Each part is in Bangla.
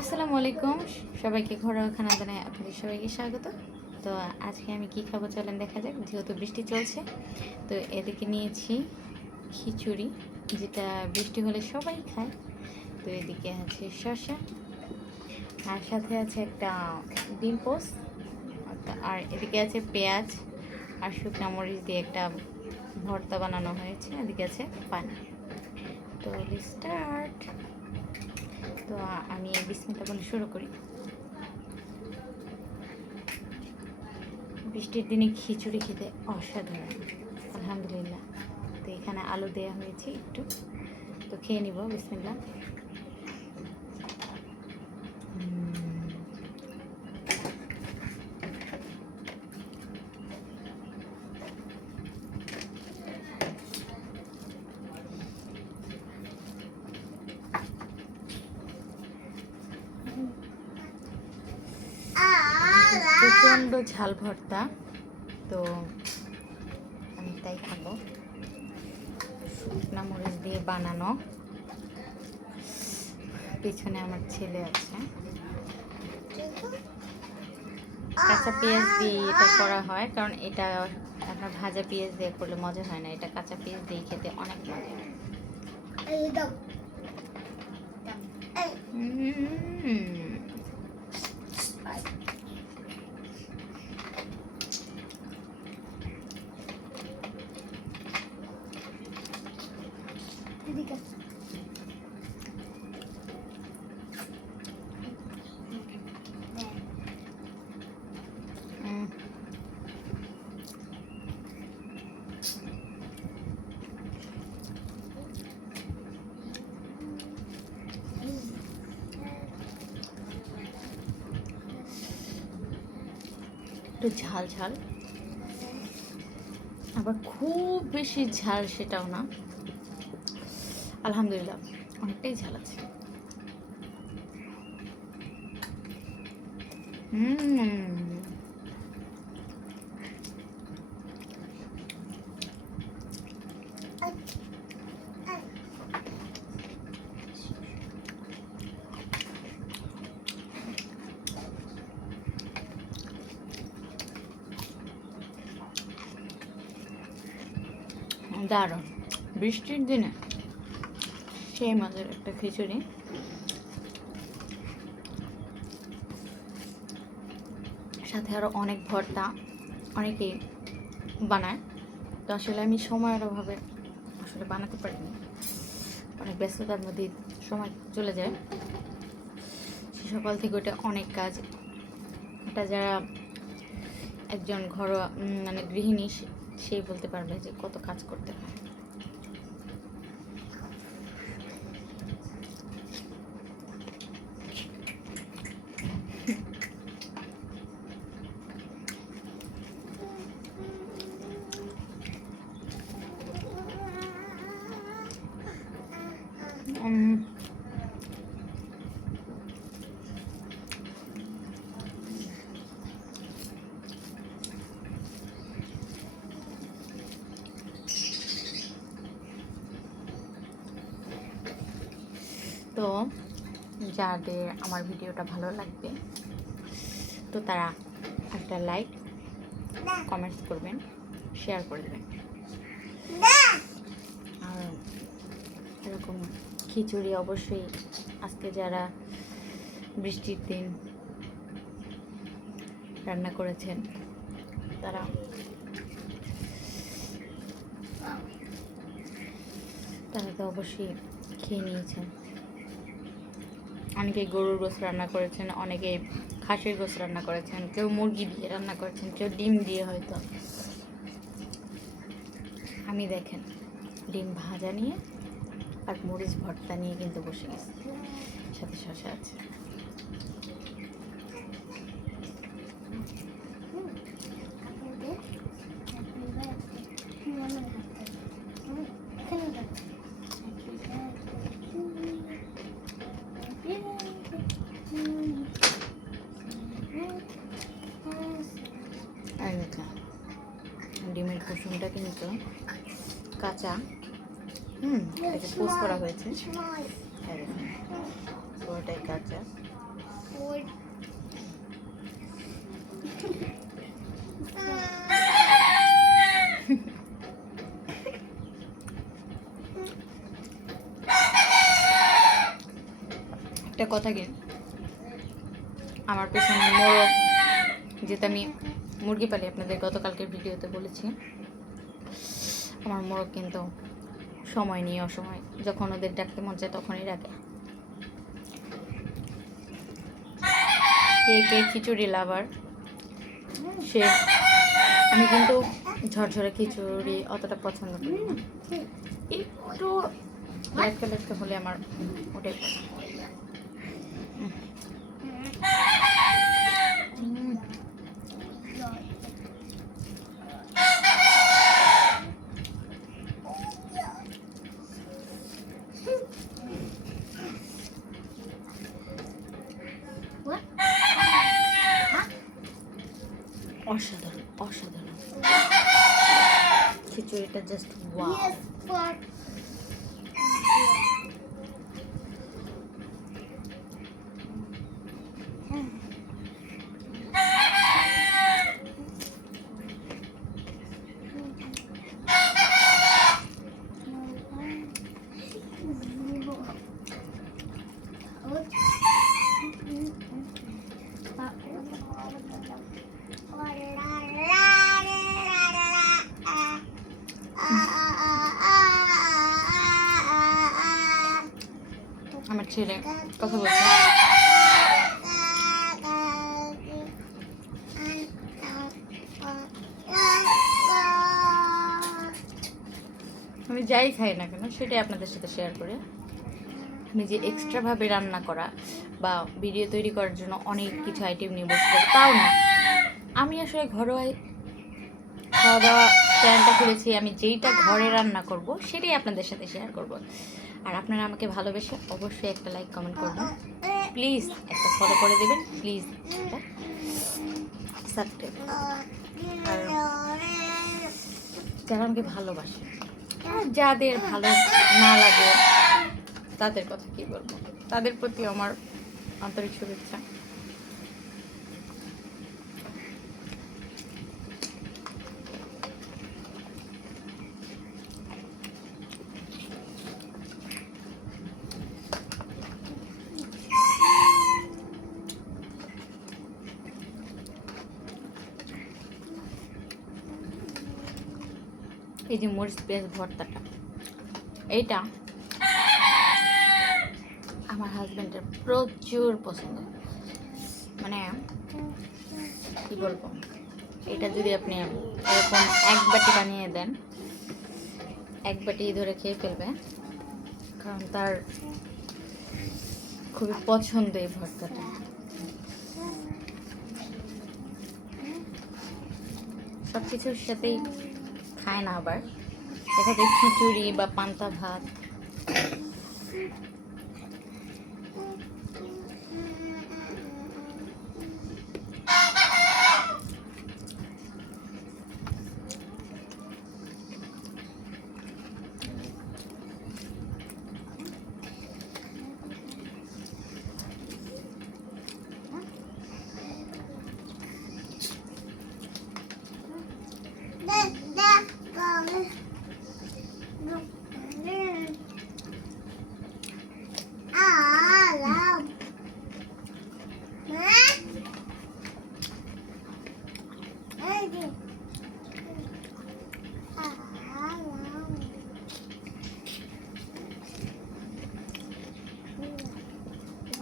আসসালামু আলাইকুম, সবাইকে ঘরোয়া খানা দানায় আপনাদের সবাইকে স্বাগত। তো আজকে আমি কি খাবো চলেন দেখা যাক। যেহেতু বৃষ্টি চলছে তো এদিকে নিয়েছি খিচুড়ি, যেটা বৃষ্টি হলে সবাই খায়। তো এদিকে আছে শসা, আর সাথে আছে একটা ডিম পোস্ট, আর এদিকে আছে পেঁয়াজ আর শুকনো মরিচ দিয়ে একটা ভর্তা বানানো হয়েছে। এদিকে আছে পানি। তো স্টার্ট। তো আমি বিসমিল্লাহ বলে শুরু করি। বৃষ্টির দিনে খিচুড়ি খেতে অসাধারণ, আলহামদুলিল্লাহ। তো এখানে আলু দেওয়া হয়েছে একটু, তো খেয়ে নিব। বিসমিল্লাহ। প্রচণ্ড ঝাল ভর্তা, তো আমি তাই খাবো। শুকনা মরিচ দিয়ে বানানো। পিছনে আমার ছেলে আছে। কাঁচা পেঁয়াজ দিয়ে এটা করা হয়, কারণ এটা আপনার ভাজা পেঁয়াজ দিয়ে করলে মজা হয় না, এটা কাঁচা পেঁয়াজ দিয়ে খেতে অনেক মজা। একটু ঝাল ঝাল, আবার খুব বেশি ঝাল সেটাও না, আলহামদুলিল্লাহ অনেকটাই ঝাল আছে। দারুণ, বৃষ্টির দিনে সেই মজার একটা খিচুড়ি। সাথে আরও অনেক ভর্তা অনেকেই বানায়, তো আসলে আমি সময়ের অভাবে আসলে বানাতে পারিনি, অনেক ব্যস্ততার মধ্যে সময় চলে যায়। সে সকাল থেকে ওটা অনেক কাজ, এটা যারা একজন ঘরোয়া মানে গৃহিণী সেই বলতে পারবে যে কত কাজ করতে হয়। তো যাদের আমার ভিডিওটা ভালো লাগবে তো তারা একটা লাইক কমেন্টস করবেন, শেয়ার করে দেবেন। আর এরকম খিচুড়ি অবশ্যই আজকে যারা বৃষ্টির দিন রান্না করেছেন তারা তো অবশ্যই খেয়ে নিয়েছেন। অনেকে গরুর গোশত রান্না করেছেন, অনেকে খাসির গোশত রান্না করেছেন, কেউ মুরগি দিয়ে রান্না করেছেন, কেউ ডিম দিয়ে হয়তো। আমি দেখেন ডিম ভাজা নিয়ে আর মরিচ ভর্তা নিয়ে কিন্তু বসে গেছি, সাথে শসা আছে। ডিমের কুসুমটা কিন্তু কাঁচা, এটা পোস্ট করা হয়েছে, পুরোটাই কাঁচা। একটা কথা কি, আমার পেছনে মোরগ, যেটা আমি মুরগি পালি, আপনাদের গতকালকের ভিডিওতে বলেছি। আমার মোরগ কিন্তু সময় নিয়ে অসময় যখন ওদের ডাকতে মন চায় তখনই ডাকে। কে কে খিচুড়ি লাভার সে, আমি কিন্তু ঝরঝরে খিচুড়ি অতটা পছন্দ করি না, একটু লাটকা লাটকা হলে আমার ওটাই পছন্দ। অসাধারণ অসাধারণ খিচুড়িটা, জাস্ট ওয়াও। আমার ছেলে কথা বলছে। আমি যাই খাই না কেন সেটাই আপনাদের সাথে শেয়ার করে। আমি যে এক্সট্রাভাবে রান্না করা বা ভিডিও তৈরি করার জন্য অনেক কিছু আইটেম নিয়ে বসতে, তাও না। আমি আসলে ঘরোয়া খাওয়া দাওয়া চ্যানেলটা খুলেছি, আমি যেইটা ঘরে রান্না করব সেটাই আপনাদের সাথে শেয়ার করব। আর আপনারা আমাকে ভালোবেসে অবশ্যই একটা লাইক কমেন্ট করবেন, প্লিজ একটা ফলো করে দেবেন, প্লিজ একটা সাবস্ক্রাইব। আর যারা আমাকে ভালোবাসে, আর যাদের ভালো না লাগে তাদের কথা কি বলবো, তাদের প্রতি আমার আন্তরিক শুভেচ্ছা। এই যে মরিচ পেঁয়াজ ভর্তাটা, এইটা আমার হাজব্যান্ডের প্রচুর পছন্দ। মানে কি বলবো, এটা যদি আপনি এরকম এক বাটি বানিয়ে দেন, এক বাটি ধরে খেয়ে ফেলবে, কারণ তার খুবই পছন্দ এই ভর্তাটা। সব কিছুর সাথেই খায় না, আবার দেখা যায় খিচুড়ি বা পান্তা ভাত।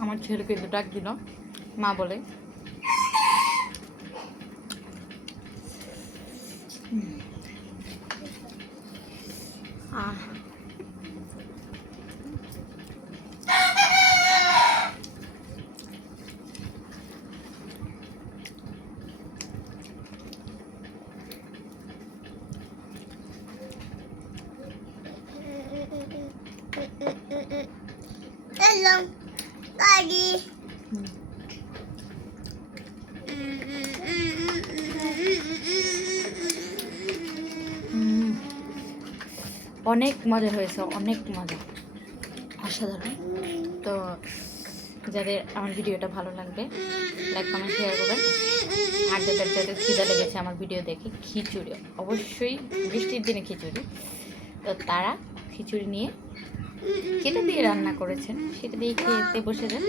আমার ছেলেকে একটু ডাক দিল মা বলে। Hello, Daddy. অনেক মজা হয়েছে, অনেক মজা, অসাধারণ। তো যাদের আমার ভিডিওটা ভালো লাগবে লাইক কমেন্ট শেয়ার করবেন। আর যাদের খিদা লেগেছে আমার ভিডিও দেখে, খিচুড়ি অবশ্যই, বৃষ্টির দিনে খিচুড়ি, তো তারা খিচুড়ি নিয়ে যেটা দিয়ে রান্না করেছেন সেটা দিয়ে খেতে বসে যান।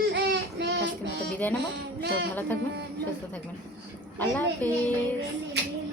আজকের মতো বিদায় নেব। তো ভালো থাকবেন, সুস্থ থাকবেন। আল্লাহ হাফেজ।